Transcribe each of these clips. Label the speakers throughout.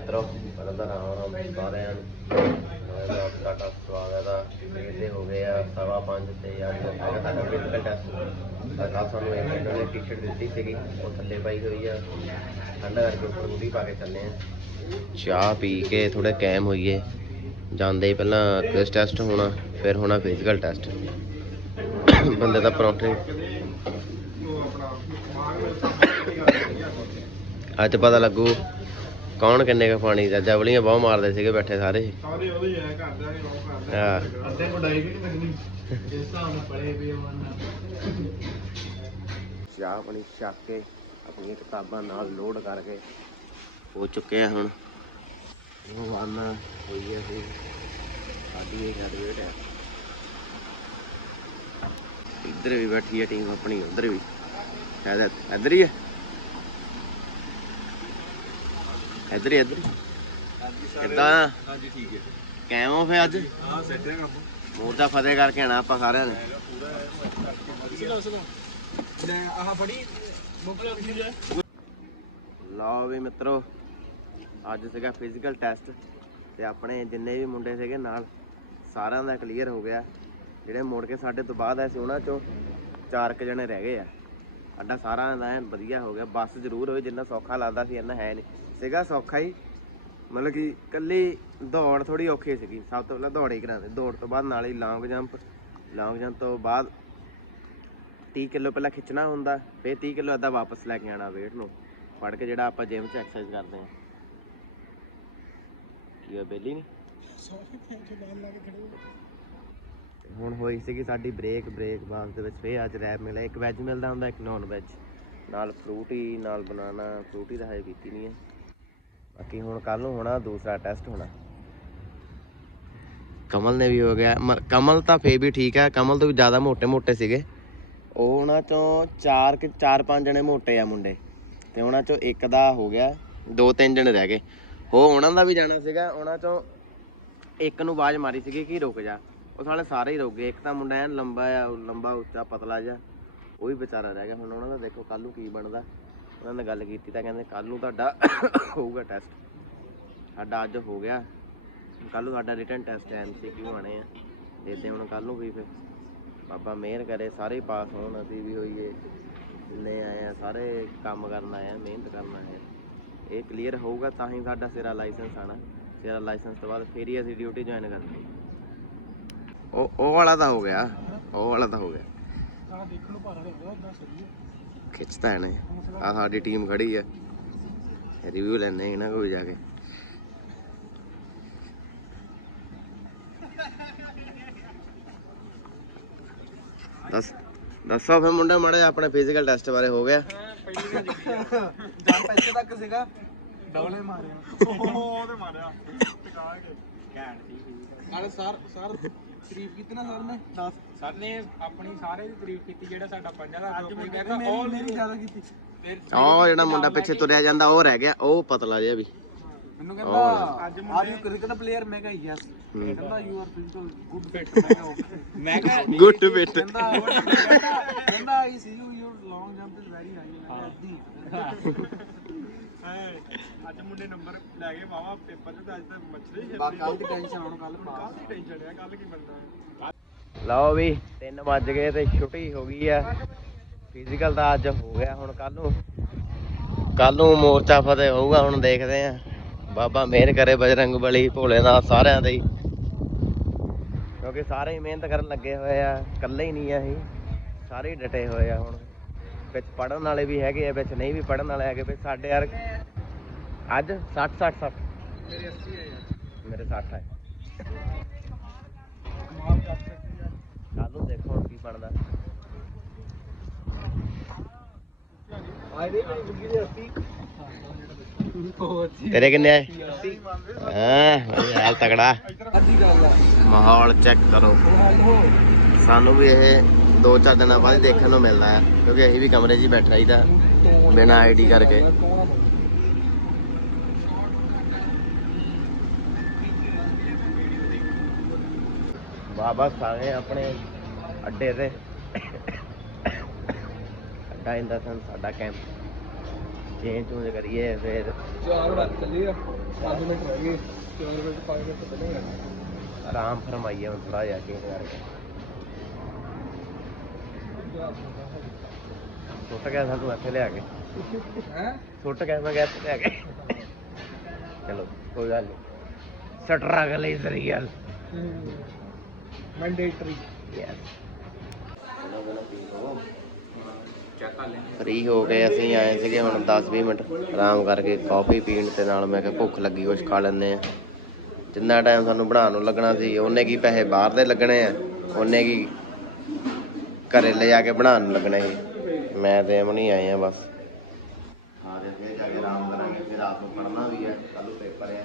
Speaker 1: ਮਿੱਤਰੋ ਪਹਿਲਾਂ ਤਾਂ ਰਾਮ ਰਾਮ ਸਾਰਿਆਂ ਨੂੰ। ਮੈਂ ਤਾਂ ਤੁਹਾਡਾ ਸਵਾਗਤ ਆ ਇਹਦੇ ਹੋ ਗਏ ਆ, ਸਵਾ ਪੰਜ ਤੇ ਅੱਜ ਹੈਗਾ ਤੁਹਾਡਾ ਫਿਜ਼ੀਕਲ ਟੈਸਟ ਤਾਂ ਸਾਨੂੰ ਇੱਕ ਇਹਨਾਂ ਨੇ ਟੀ-ਸ਼ਰਟ ਦਿੱਤੀ ਸੀਗੀ, ਉਹ ਥੱਲੇ ਪਾਈ ਹੋਈ ਆ। ਠੰਡਾ ਕਰਕੇ ਉੱਪਰ ਹੁੱਡੀ ਪਾ ਕੇ ਚੱਲੇ ਆ। ਚਾਹ ਪੀ ਕੇ ਥੋੜੇ ਕੈਮ ਹੋਈਏ। ਜਾਂਦੇ ਹੀ ਪਹਿਲਾਂ ਕੁਇਜ਼ ਟੈਸਟ ਹੋਣਾ, ਫਿਰ ਹੋਣਾ ਫਿਜ਼ੀਕਲ ਟੈਸਟ ਬੰਦੇ ਦਾ ਪਰੌਂਠੇ। ਅੱਜ ਪਤਾ ਲੱਗੂ ਕੌਣ ਕਿੰਨੇ ਕ ਪਾਣੀ ਦਾ? ਜਵਲੀਆਂ ਬਹੁਤ ਮਾਰਦੇ ਸੀਗੇ ਬੈਠੇ ਸਾਰੇ।
Speaker 2: ਸਾਰੇ ਉਹਦੇ ਹੀ ਆ ਘਰ ਦੇ ਉਹ ਕਰਦੇ।
Speaker 1: ਹਾਂ।
Speaker 2: ਅੱਧੇ ਕਢਾਈ ਵੀ ਨਹੀਂ ਲੱਗਣੀ। ਇਸ ਹਿਸਾਬ ਨਾਲ ਪੜੇ ਵੀ ਵਨ
Speaker 1: ਚਾਹ ਪਾਣੀ ਛੱਕ ਕੇ ਆਪਣੀਆਂ ਕਿਤਾਬਾਂ ਨਾਲ ਲੋਡ ਕਰਕੇ ਹੋ ਚੁੱਕੇ ਆ ਹੁਣ। ਉਹ ਆਨਾ ਹੋਈ ਹੈ ਫਿਰ ਸਾਡੀ ਇਹ ਗ੍ਰੈਜੂਏਟ ਹੈ ਇੱਧਰ ਵੀ ਬੈਠੀ ਹੈ ਟੀਮ ਆਪਣੀ ਉੱਧਰ ਵੀ। ਸ਼ਾਇਦ ਇੱਧਰ ਹੀ ਹੈ ਇੱਧਰ ਹੀ ਇੱਧਰ ਹੀ। ਕਿੱਦਾਂ?
Speaker 2: ਹਾਂਜੀ ਠੀਕ ਹੈ।
Speaker 1: ਕੈਮ ਹੋ ਫੇ ਅੱਜ?
Speaker 2: ਹਾਂ ਸੈੱਟ ਹੈ ਕੰਮ
Speaker 1: ਮੋਰਚਾ ਫਤਿਹ ਕਰਕੇ ਆਣਾ ਆਪਾਂ ਸਾਰਿਆਂ ਨੇ।
Speaker 2: ਚਲੋ ਚਲੋ ਲੈ ਆਹ ਫੜੀ। ਮੁੱਕ ਜਾ ਤੁਸੀਂ ਲੈ
Speaker 1: ਲਓ ਵੀ ਮਿੱਤਰੋ ਅੱਜ ਸੀਗਾ ਫਿਜ਼ੀਕਲ ਟੈਸਟ ਤੇ ਆਪਣੇ ਜਿੰਨੇ ਵੀ ਮੁੰਡੇ ਸੀਗੇ ਨਾਲ ਸਾਰਿਆਂ ਦਾ ਕਲੀਅਰ ਹੋ ਗਿਆ। ਜਿਹੜੇ ਮੁੜ ਕੇ ਸਾਡੇ ਤੋਂ ਬਾਅਦ ਆਏ ਸੀ ਉਹਨਾਂ ਚੋਂ ਚਾਰ ਕੁ ਜਣੇ ਰਹਿ ਗਏ ਆ। ਸਾਡਾ ਸਾਰਾ ਦਾ ਐਨ ਵਧੀਆ ਹੋ ਗਿਆ। ਬੱਸ ਜ਼ਰੂਰ ਹੋਈ ਜਿੰਨਾ ਸੌਖਾ ਲੱਗਦਾ ਸੀ ਇੰਨਾ ਹੈ ਨਹੀਂ। ਸੀਗਾ ਸੌਖਾ ਹੀ। ਮਤਲਬ ਕਿ ਕੱਲੀ ਦੌੜ ਥੋੜੀ ਔਖੀ ਸੀਗੀ। ਸਭ ਤੋਂ ਪਹਿਲਾਂ ਦੌੜ ਹੀ ਕਰਾਉਂਦੇ ਦੌੜ ਤੋਂ ਬਾਅਦ ਨਾਲ ਹੀ ਲੌਂਗ ਜੰਪ ਲੌਂਗ ਜੰਪ ਤੋਂ ਬਾਅਦ 30 ਕਿਲੋ ਪਹਿਲਾਂ ਖਿੱਚਣਾ ਹੁੰਦਾ। ਫਿਰ 30 ਕਿਲੋ ਅੱਧਾ ਵਾਪਸ ਲੈ ਕੇ ਆਣਾ weight ਨੂੰ। ਫੜ ਕੇ ਜਿਹੜਾ ਆਪਾਂ ਜਿਮ 'ਚ ਐਕਸਰਸਾਈਜ਼ ਕਰਦੇ ਆ ਕੀ ਆ ਬੇਲੀ ਨਹੀਂ ਹੁਣ ਹੋਈ ਸੀਗੀ ਸਾਡੀ ਬ੍ਰੇਕ ਬ੍ਰੇਕ ਬਾਅਦ ਦੇ ਵਿੱਚ ਫੇਰ ਅੱਜ ਰੈਪ ਮਿਲਿਆ। ਇੱਕ ਵੈਜ ਮਿਲਦਾ ਹੁੰਦਾ, ਇੱਕ ਨਾਨ ਵੈਜ ਨਾਲ ਫਰੂਟੀ ਨਾਲ ਬਨਾਨਾ ਫਰੂਟੀ ਤਾਂ ਹਜੇ ਪੀਤੀ ਨਹੀਂ ਹੈ। ਬਾਕੀ ਹੁਣ ਕੱਲ ਨੂੰ ਹੋਣਾ ਦੂਸਰਾ ਟੈਸਟ ਹੋਣਾ। ਕਮਲ ਨੇ ਵੀ ਹੋ ਗਿਆ। ਕਮਲ ਤਾਂ ਫੇ ਵੀ ਠੀਕ ਹੈ ਕਮਲ ਤੋਂ ਵੀ ਜ਼ਿਆਦਾ ਮੋٹے-ਮੋٹے ਸੀਗੇ। ਉਹ ਉਹਨਾਂ ਚੋਂ 4 ਕਿ 4-5 ਜਣੇ ਮੋٹے ਆ ਮੁੰਡੇ। ਤੇ ਉਹਨਾਂ ਚੋਂ ਇੱਕ ਦਾ ਹੋ ਗਿਆ। ਦੋ ਤਿੰਨ ਜਣੇ ਰਹਿ ਗਏ। ਉਹ ਉਹਨਾਂ ਦਾ ਵੀ ਜਾਣਾ ਸੀਗਾ। ਉਹਨਾਂ ਚੋਂ ਇੱਕ ਨੂੰ ਆਵਾਜ਼ ਮਾਰੀ ਸੀਗੀ ਕਿ ਰੁਕ ਜਾ। ਉਹ ਸਾਲੇ ਸਾਰੇ ਹੀ ਰੁਕ ਗਏ। ਇੱਕ ਤਾਂ ਮੁੰਡਾ ਐ ਲੰਬਾ ਆ ਲੰਬਾ ਉੱਚਾ ਪਤਲਾ ਜਿਹਾ। ਉਹ ਵੀ ਵਿਚਾਰਾ ਰਹਿ ਗਿਆ। ਹੁਣ ਉਹਨਾਂ ਦਾ ਦੇਖੋ ਕੱਲ ਨੂੰ ਕੀ ਬਣਦਾ। ਉਹਨਾਂ ਨੇ ਗੱਲ ਕੀਤੀ ਤਾਂ ਕਹਿੰਦੇ ਕੱਲ ਨੂੰ ਤੁਹਾਡਾ ਹੋਊਗਾ ਟੈਸਟ ਸਾਡਾ ਅੱਜ ਹੋ ਗਿਆ। ਕੱਲ ਨੂੰ ਸਾਡਾ ਰਿਟਨ ਟੈਸਟ ਐਮਸੀਕਿਊ ਆਣੇ ਆ। ਦੇਤੇ ਹੁਣ ਕੱਲ ਨੂੰ ਵੀ ਫਿਰ। ਬਾਬਾ ਮਿਹਰ ਕਰੇ, ਸਾਰੇ ਪਾਸ ਹੋਣ, ਅਸੀਂ ਵੀ ਹੋਈਏ। ਜਿੰਨੇ ਆਏ ਆ, ਸਾਰੇ ਕੰਮ ਕਰਨ ਆਏ ਆ, ਮਿਹਨਤ ਕਰਨ ਆਏ ਆ। ਇਹ ਕਲੀਅਰ ਹੋਊਗਾ ਤਾਂ ਹੀ ਸਾਡਾ ਸਿਰਾ ਲਾਇਸੈਂਸ ਆਣਾ। ਸਿਰਾ ਲਾਇਸੈਂਸ ਤੋਂ ਬਾਅਦ ਫਿਰ ਹੀ ਅਸੀਂ ਡਿਊਟੀ ਜੁਆਇਨ ਕਰਨੀ। ਉਹ ਉਹ ਵਾਲਾ ਤਾਂ ਹੋ ਗਿਆ। ਉਹ ਵਾਲਾ ਤਾਂ ਹੋ ਗਿਆ।
Speaker 2: ਦੇਖਣ ਨੂੰ ਭਾਰਾ ਲੱਗਦਾ ਉਦਾਂ ਸਹੀ ਹੈ।
Speaker 1: ਖਿੱਚਦਾ ਇਹਨੇ। ਆ ਸਾਡੀ ਟੀਮ ਖੜੀ ਆ। ਰਿਵਿਊ ਲੈਣੇ ਇਹਨਾਂ ਕੋਲ ਜਾ ਕੇ। ਦੱਸ ਦੱਸੋ ਫਿਰ ਮੁੰਡਾ ਮਾੜਾ ਆਪਣੇ ਫਿਜ਼ੀਕਲ ਟੈਸਟ ਬਾਰੇ ਹੋ ਗਿਆ।
Speaker 2: ਜਾਂ ਪੈਸੇ ਤੱਕ ਸੀਗਾ। ਡਬਲੇ ਮਾਰਿਆ। ਉਹ ਤੇ ਮਾਰਿਆ। ਟਿਕਾ ਕੇ। ਘੈਂਟ ਸੀ ਨਾਲੇ ਸਰ ਸਰ। ਤਾਰੀਫ ਕੀਤੀ ਨਾ ਸਰ ਨੇ? 10
Speaker 3: ਸਰ ਨੇ ਆਪਣੀ ਸਾਰੇ ਦੀ ਤਾਰੀਫ ਕੀਤੀ ਜਿਹੜਾ ਸਾਡਾ ਪੰਜਾ ਦਾ
Speaker 2: ਅੱਜ ਮੁੰਡੇ
Speaker 3: ਹੈਗਾ
Speaker 2: ਨੇ
Speaker 3: all
Speaker 2: ਮੇਰੀ ਜ਼ਿਆਦਾ ਕੀਤੀ।
Speaker 3: ਫਿਰ
Speaker 1: ਉਹ ਜਿਹੜਾ ਮੁੰਡਾ ਪਿੱਛੇ ਤੁਰਿਆ ਜਾਂਦਾ ਉਹ ਰਹਿ ਗਿਆ ਉਹ ਪਤਲਾ ਜਿਹਾ ਵੀ।
Speaker 2: ਮੈਨੂੰ ਕਹਿੰਦਾ
Speaker 3: ਅੱਜ
Speaker 2: ਆਰ ਯੂ ਕ੍ਰਿਕਟ ਪਲੇਅਰ ਮੈਂ ਕਿਹਾ ਯੈਸ। ਕਹਿੰਦਾ you are physical good fit ਮੈਂ ਕਿਹਾ okay।
Speaker 3: ਮੈਂ ਕਿਹਾ
Speaker 1: ਗੁੱਡ ਬਿਟ
Speaker 2: ਕਹਿੰਦਾ ਕਹਿੰਦਾ I see you your long jump is very high
Speaker 3: ਅੱਜ ਮੁੰਡੇ ਨੰਬਰ ਲੈ ਗਏ ਵਾਵਾ ਪੇਪਰ ਤੇ ਅੱਜ ਤਾਂ ਮੱਛਰੇ ਹੀ
Speaker 2: ਬਾਕੀ ਕੱਲ ਦੀ ਟੈਨਸ਼ਨ ਆਉਣ ਕੱਲ
Speaker 3: ਕੱਲ
Speaker 2: ਪਾਸ
Speaker 3: ਦੀ ਟੈਨਸ਼ਨ ਹੈ ਕੱਲ ਕੀ ਬਣਦਾ
Speaker 1: ਲਓ ਵੀ 3 ਵੱਜ ਗਏ ਤੇ ਛੁੱਟੀ ਹੋ ਗਈ ਆ। ਫਿਜ਼ੀਕਲ ਤਾਂ ਅੱਜ ਹੋ ਗਿਆ ਹੁਣ ਕੱਲ ਨੂੰ ਕੱਲ ਨੂੰ ਮੋਰਚਾ ਫਤਿਹ ਹੋਊਗਾ ਹੁਣ ਦੇਖਦੇ ਆ। ਬਾਬਾ ਮਿਹਰ ਕਰੇ ਬਜਰੰਗ ਬਲੀ ਭੋਲੇਨਾਥ ਸਾਰਿਆਂ ਦੇ। ਹੀ ਕਿਉਂਕਿ ਸਾਰੇ ਹੀ ਮਿਹਨਤ ਕਰਨ ਲੱਗੇ ਹੋਏ ਆ ਇਕੱਲੇ ਹੀ ਨਹੀਂ ਆ ਅਸੀਂ। ਸਾਰੇ ਡਟੇ ਹੋਏ ਆ ਹੁਣ। ਵਿੱਚ ਪੜਨ ਵਾਲੇ ਵੀ ਹੈਗੇ ਆ ਵਿੱਚ ਨਹੀਂ ਵੀ ਪੜਨ ਵਾਲੇ ਹੈਗੇ ਵਿੱਚ ਸਾਡੇ ਯਾਰ ਅੱਜ 60 60 60
Speaker 2: ਮੇਰੇ 80 ਹੈ ਯਾਰ।
Speaker 1: ਮੇਰੇ 60 ਹੈ।
Speaker 2: ਕਮਾਲ ਕਰ ਸਕਦੀ ਹੈ
Speaker 1: ਕੱਲ ਨੂੰ ਦੇਖੋ ਕੀ ਬਣਦਾ।
Speaker 2: ਆਈ ਦੇ ਮੇਰੀ ਜ਼ਿੰਦਗੀ ਦੇ 80
Speaker 1: ਤੇਰੇ ਕਿੰਨੇ ਆਏ ਹਾਂ ਹਾਲ ਤਕੜਾ। ਮਾਹੌਲ ਚੈੱਕ ਕਰੋ। ਸਾਨੂੰ ਵੀ ਇਹ ਦੋ ਚਾਰ ਦਿਨਾਂ ਬਾਅਦ ਦੇਖਣ ਨੂੰ ਮਿਲਣਾ ਹੈ ਕਿਉਂਕਿ ਅਸੀਂ ਵੀ ਕਮਰੇ 'ਚ ਹੀ ਬੈਠ ਰਹੀਦਾ ਬਿਨਾਂ ਆਈਡੀ ਕਰਕੇ। ਬਾਬਾ ਸਾਰੇ ਆਪਣੇ ਅੱਡੇ ਤੇ। ਅੱਡਾ ਇੰਦਾ ਸਨ ਸਾਡਾ ਕੈਂਪ ਚੇਂਜ ਚੂੰਜ ਕਰੀਏ ਫਿਰ
Speaker 2: 4 ਵਜੇ ਚੱਲੀ ਆ 5 ਮਿੰਟ ਰਹਿ ਗਏ। 4 ਵਜੇ 5 ਮਿੰਟ ਚੱਲੇਗਾ
Speaker 1: ਆਰਾਮ ਫਰਮਾਈਏ ਹੁਣ ਥੋੜਾ ਜਿਹਾ ਚੇਂਜ ਕਰਕੇ। ਸੁੱਟ ਗਿਆ ਸਾਨੂੰ ਇੱਥੇ ਲਿਆ ਕੇ।
Speaker 2: ਹੈ?
Speaker 1: ਸੁੱਟ ਗਿਆ ਮੈਂ ਗਿਆ ਇੱਥੇ ਲਿਆ ਕੇ। ਚਲੋ ਕੋਈ ਗੱਲ ਨਹੀਂ struggle is real
Speaker 2: mandatory
Speaker 1: yes free ਹੋ ਗਏ ਅਸੀਂ ਆਏ ਸੀਗੇ ਹੁਣ 10-20 ਮਿੰਟ ਆਰਾਮ ਕਰਕੇ ਕਾਫੀ ਪੀਣ ਤੇ ਨਾਲ ਮੈਂ ਕਿਹਾ ਭੁੱਖ ਲੱਗੀ ਕੁਝ ਖਾ ਲੈਂਦੇ ਆ ਜਿੰਨਾ ਟਾਈਮ ਸਾਨੂੰ ਬਣਾਉਣ ਨੂੰ ਲੱਗਣਾ ਸੀ ਉਹਨੇ ਕੀ ਪੈਸੇ ਬਾਹਰ ਦੇ ਲੱਗਣੇ ਆ? ਉਹਨੇ ਕੀ ਘਰੇ ਲੈ ਜਾ ਕੇ ਬਣਾਉਣ ਨੂੰ ਲੱਗਣੇ ਸੀ? ਮੈਂ ਤੇ ਅਮਨ ਹੀ ਆਏ ਆ ਬਸ। ਫਿਰ ਜਾ ਕੇ ਆਰਾਮ ਕਰਾਂਗੇ ਫਿਰ ਰਾਤ ਨੂੰ ਪੜ੍ਹਨਾ ਵੀ ਹੈ ਕੱਲ ਨੂੰ ਪੇਪਰ ਹੈ।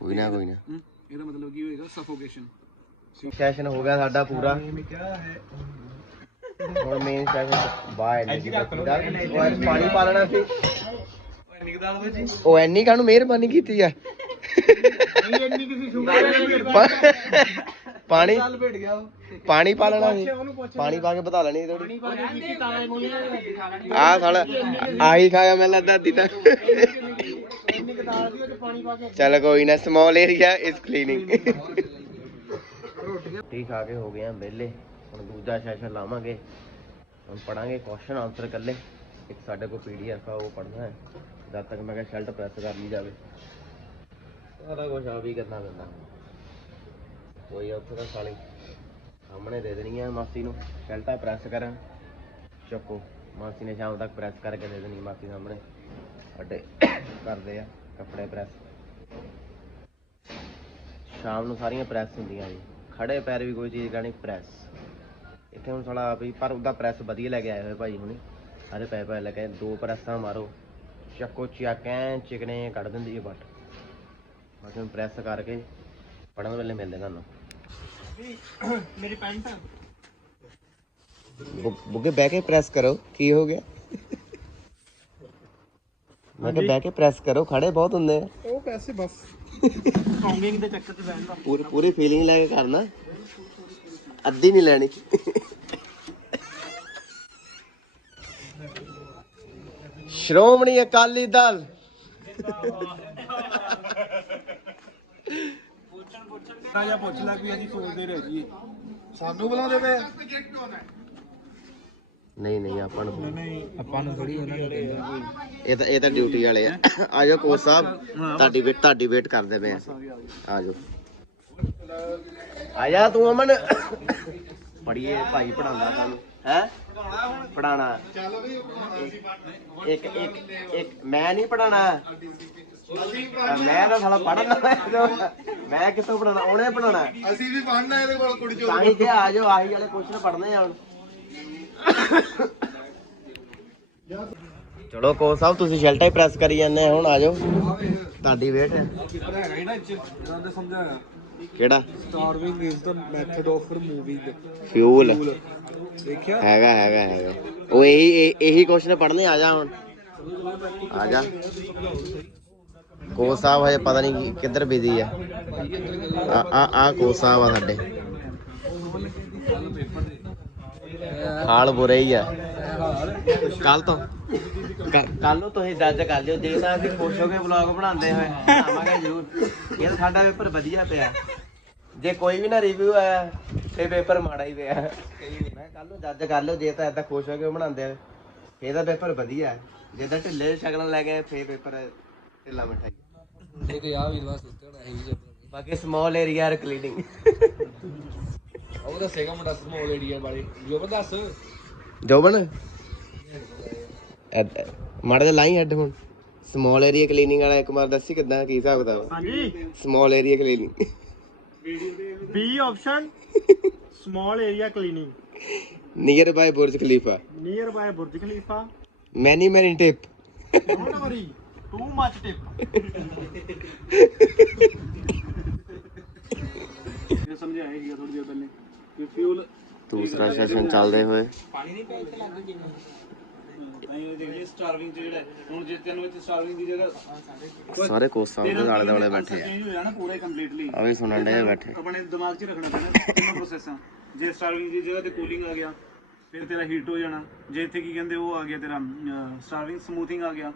Speaker 1: ਕੋਈ ਨਾ ਕੋਈ ਨਾ।
Speaker 3: ਇਹਦਾ ਮਤਲਬ ਕੀ ਹੋਏਗਾ? Suffocation
Speaker 1: ਸੈਸ਼ਨ ਹੋ ਗਿਆ ਸਾਡਾ ਪੂਰਾ। ਹੁਣ ਮੇਨ ਸੈਸ਼ਨ ਬਾਹਰ ਅੱਜ ਪਾਣੀ ਪਾ ਲੈਣਾ ਸੀ। ਉਹ ਐਨੀ ਕਾਹਨੂੰ ਮਿਹਰਬਾਨੀ ਕੀਤੀ ਆ? ਪਾਣੀ
Speaker 2: ਭੇਟ ਗਿਆ ਉਹ।
Speaker 1: ਪਾਣੀ ਪਾ ਲੈਣਾ ਸੀ। ਪਾਣੀ ਪਾ ਕੇ ਬਤਾ ਲੈਣੀ ਥੋੜੀ ਆ ਸਾਲਾ ਆਹੀ ਖਾਇਆ ਮੈਂ ਲੱਗਦਾ ਅੱਧੀ ਤਾਂ। ਚੱਲ ਕੋਈ ਨਾ ਸਮਾਲ ਏਰੀਆ ਇਜ਼ ਕਲੀਨਿੰਗ ਰੋਟੀ ਖਾ ਕੇ ਹੋ ਗਏ ਆ ਵਿਹਲੇ। ਹੁਣ ਦੂਜਾ ਸੈਸ਼ਨ ਲਾਵਾਂਗੇ। ਹੁਣ ਪੜਾਂਗੇ ਕੁਐਸਚਨ ਆਨਸਰ ਇਕੱਲੇ। ਇੱਕ ਸਾਡੇ ਕੋਲ ਪੀਡੀਐਫ ਆ, ਉਹ ਪੜਨਾ ਹੈ। ਜਦ ਤੱਕ ਮੈਂ ਕਿਹਾ ਸ਼ਰਟ ਪ੍ਰੈਸ ਕਰ ਲਈ ਜਾਵੇ। ਸਾਰਾ ਕੁਝ ਆ ਵੀ ਕਰਨਾ ਪੈਂਦਾ। ਕੋਈ ਉੱਥੇ ਦਾ ਸਾਲੀ ਸਾਹਮਣੇ ਦੇ ਦੇਣੀ ਆ ਮਾਸੀ ਨੂੰ। ਸ਼ਰਟਾਂ ਪ੍ਰੈਸ ਕਰਨ। ਚੱਕੋ। ਮਾਸੀ ਨੇ ਸ਼ਾਮ ਤੱਕ ਪ੍ਰੈਸ ਕਰਕੇ ਦੇ ਦੇਣੀ ਮਾਸੀ ਸਾਹਮਣੇ। ਅੱਡੇ ਕਰਦੇ ਆ। ਕੱਪੜੇ ਪ੍ਰੈਸ ਸ਼ਾਮ ਨੂੰ ਸਾਰੀਆਂ ਪ੍ਰੈਸ ਹੁੰਦੀਆਂ ਜੀ। ਖੜੇ ਪੈਰ ਵੀ ਕੋਈ ਚੀਜ਼ ਕਰਨੀ ਪ੍ਰੈਸ ਇੱਥੇ ਹੁਣ ਸਾਲਾ ਵੀ ਪਰ ਉਹਦਾ ਪ੍ਰੈਸ ਵਧੀਆ ਲੈ ਕੇ ਆਏ ਹੋਏ ਭਾਈ ਹੁਣੀ। ਸਾਰੇ ਪੈ ਪੈ ਲੈ ਕੇ ਦੋ ਪ੍ਰੈਸਾਂ ਮਾਰੋ। ਚੱਕੋ ਚੱਕੈਂ ਚਿਕਨੇ ਕੱਢ ਦਿੰਦੀ ਹੈ ਬੱਟ ਬਾਕੀ ਹੁਣ ਪ੍ਰੈਸ ਕਰਕੇ ਪੜਨ ਵੇਲੇ ਮਿਲਦੇ ਤੁਹਾਨੂੰ।
Speaker 3: ਮੇਰੀ ਪੈਂਟ
Speaker 1: ਬੁੱਗੇ ਬਹਿ ਕੇ ਪ੍ਰੈਸ ਕਰੋ ਕੀ ਹੋ ਗਿਆ? ਮੈਂ ਕਿਹਾ ਬਹਿ ਕੇ ਪ੍ਰੈਸ ਕਰੋ ਖੜੇ ਬਹੁਤ ਹੁੰਦੇ ਆ।
Speaker 2: ਉਹ ਪੈਸੇ ਬਸ।
Speaker 3: ਸੌਂਗਿੰਗ ਦੇ ਚੱਕਰ 'ਚ ਬੈਠਦਾ
Speaker 1: ਪੂਰੀ ਪੂਰੀ ਫੀਲਿੰਗ ਲੈ ਕੇ ਕਰਨਾ। ਅੱਧੀ ਨਹੀਂ ਲੈਣੀ। ਸ਼੍ਰੋਮਣੀ ਅਕਾਲੀ ਦਲ।
Speaker 3: ਰਾਜਾ ਪੁੱਛ ਲੈ ਵੀ ਅਸੀਂ ਸੋਚਦੇ ਰਹਿ ਜੀਏ
Speaker 2: ਸਾਨੂੰ ਬੁਲਾਉਂਦੇ ਪਏ
Speaker 1: ਨਹੀਂ ਨਹੀਂ ਆਪਾਂ ਨੂੰ
Speaker 2: ਆਪਾਂ ਨੂੰ ਥੋੜੀ ਉਹਨਾਂ ਨੂੰ ਕਹਿੰਦੇ
Speaker 1: ਇਹ ਤਾਂ ਇਹ ਤਾਂ ਡਿਊਟੀ ਵਾਲੇ ਆ। ਆਜੋ ਕੋਚ ਸਾਹਿਬ ਤੁਹਾਡੀ ਵੇਟ ਤੁਹਾਡੀ ਵੇਟ ਕਰਦੇ ਪਏ ਆ। ਆਜੋ ਆ ਜਾ ਤੂੰ ਅਮਨ? ਪੜੀਏ ਭਾਈ ਪੜਾਉਂਦਾ ਤੁਹਾਨੂੰ ਹੈ? ਪੜਾਣਾ ਇੱਕ ਇੱਕ ਇੱਕ ਮੈਂ ਨਹੀਂ ਪੜਾਣਾ ਮੈਂ ਤਾਂ ਸਾਲਾ ਪੜਨਾ ਮੈਂ ਕਿੱਥੋਂ ਪੜਾਣਾ ਉਹਨੇ ਪੜਾਣਾ
Speaker 2: ਅਸੀਂ ਵੀ ਪੜਨਾ ਇਹਦੇ ਕੋਲ ਕੁੜੀ
Speaker 1: ਤਾਂ ਹੀ ਕਿ ਆ ਜਾਓ ਆਹੀ ਵਾਲੇ ਕੁਐਸਚਨ ਪੜਨੇ ਆ ਹੁਣ। ਚਲੋ ਕੋਚ ਸਾਹਿਬ ਤੁਸੀਂ ਸ਼ੈਲਟਾ ਹੀ ਪ੍ਰੈਸ ਕਰੀ ਜਾਂਦੇ ਹੁਣ ਆ ਜਾਓ। ਤੁਹਾਡੀ ਵੇਟ ਹੈ। ਕਿਹੜਾ?
Speaker 3: Starving is the method of removing
Speaker 1: fuel
Speaker 3: ਦੇਖਿਆ?
Speaker 1: ਹੈਗਾ ਹੈਗਾ ਹੈਗਾ। ਉਹ ਇਹੀ ਇਹ- ਕੁਐਸਚਨ ਪੜਨੇ ਆ ਜਾ ਹੁਣ। ਆ ਜਾ। ਕੋਚ ਸਾਹਿਬ ਹਜੇ ਪਤਾ ਨਹੀਂ ਕਿੱਧਰ ਬਿਜ਼ੀ ਆ। ਆ ਆ ਕੋਚ ਸਾਹਿਬ ਆ ਸਾਡੇ। ਹਾਲ ਬੁਰੇ ਹੀ ਆ। ਕੱਲ ਤੋਂ। ਕੱਲ ਨੂੰ ਤੁਸੀਂ ਜੱਜ ਕਰ ਲਿਓ। ਜੇ ਤਾਂ ਅਸੀਂ ਖੁਸ਼ ਹੋ ਕੇ ਵਲੌਗ ਬਣਾਉਂਦੇ ਹੋਏ ਬਣਾਵਾਂਗੇ ਜ਼ਰੂਰ। ਇਹ ਤਾਂ ਸਾਡਾ ਪੇਪਰ ਵਧੀਆ ਪਿਆ। ਜੇ ਕੋਈ ਵੀ ਨਾ ਰਿਵਿਊ ਆਇਆ ਤੇ ਪੇਪਰ ਮਾੜਾ ਹੀ ਪਿਆ। ਮੈਂ ਕੱਲ ਨੂੰ ਜੱਜ ਕਰ ਲਿਓ। ਜੇ ਤਾਂ ਏਦਾਂ ਖੁਸ਼ ਹੋ ਕੇ ਬਣਾਉਂਦੇ ਆ ਫੇਰ ਤਾਂ ਪੇਪਰ ਵਧੀਆ ਹੈ। ਜੇ ਤਾਂ ਢਿੱਲੇ ਸ਼ਕਲਾਂ ਲੈ ਕੇ ਫੇਰ ਪੇਪਰ ਢਿੱਲਾ ਮਿਠਾਈ
Speaker 2: ਇਹ ਤੇ ਆ ਵੀ ਦਵਾ ਸੁੱਤੇ ਹੋਣਾ ਇਹੀ ਜਿਹਾ
Speaker 1: ਬਾਕੀ ਸਮਾਲ ਏਰੀਆ ਆਰ ਕਲੀਨਿੰਗ
Speaker 2: ਉਹ ਦੱਸੇਗਾ ਮੁੰਡਾ ਸਮੋਲ ਏਰੀਆ ਬਾਰੇ ਜੋ ਦੱਸ।
Speaker 1: ਜੋਬਨ? ਮਾੜਾ ਜਿਹਾ ਲਾਈ ਹੈਡ ਹੁਣ ਸਮਾਲ ਏਰੀਆ ਕਲੀਨਿੰਗ ਵਾਲਾ ਇੱਕ ਵਾਰ ਦੱਸੀ ਕਿਦਾਂ ਕੀ ਹਿਸਾਬ ਦਾ
Speaker 3: ਹਾਂਜੀ।
Speaker 1: Small area cleaning
Speaker 3: B option small area cleaning
Speaker 1: near by Burj Khalifa
Speaker 3: near by Burj Khalifa
Speaker 1: many many tip
Speaker 3: don't worry too much tip
Speaker 2: ਇਹ ਸਮਝਾਇਆ ਹੀ ਥੋੜੀ ਦੇਰ ਪਹਿਲੇ।
Speaker 1: ਦੂਸਰਾ ਸੈਸ਼ਨ ਚੱਲਦੇ ਹੋਏ।
Speaker 2: ਅਸੀਂ ਦੇਖੀਏ ਸਟਾਰਵਿੰਗ ਚ ਜਿਹੜਾ ਹੈ, ਹੁਣ ਜੇ ਤੈਨੂੰ ਇੱਥੇ ਦੀ ਜਗ੍ਹਾ
Speaker 1: ਸਾਰੇ ਕੋਸਾਂ ਦੇ ਆਲੇ ਦੁਆਲੇ ਬੈਠੇ ਆ।
Speaker 2: ਚੇਂਜ ਹੋ ਜਾਣਾ ਪੂਰਾ ਕੰਪਲੀਟਲੀ
Speaker 1: ਆ ਵੀ ਸੁਣਨ ਦੇ ਬੈਠੇ।
Speaker 2: ਆਪਣੇ ਦਿਮਾਗ 'ਚ ਰੱਖਣਾ ਪੈਣਾ ਤਿੰਨੋਂ ਪ੍ਰੋਸੈਸਾਂ ਜੇ ਸਟਾਰਵਿੰਗ ਦੀ ਜਗ੍ਹਾ ਤੇ ਕੂਲਿੰਗ ਆ ਗਿਆ ਫਿਰ ਤੇਰਾ ਹੀਟ ਹੋ ਜਾਣਾ। ਜੇ ਇੱਥੇ ਕੀ ਕਹਿੰਦੇ ਉਹ ਆ ਗਿਆ ਤੇਰਾ ਸਟਾਰਵਿੰਗ ਸਮੂਥਿੰਗ ਆ ਗਿਆ।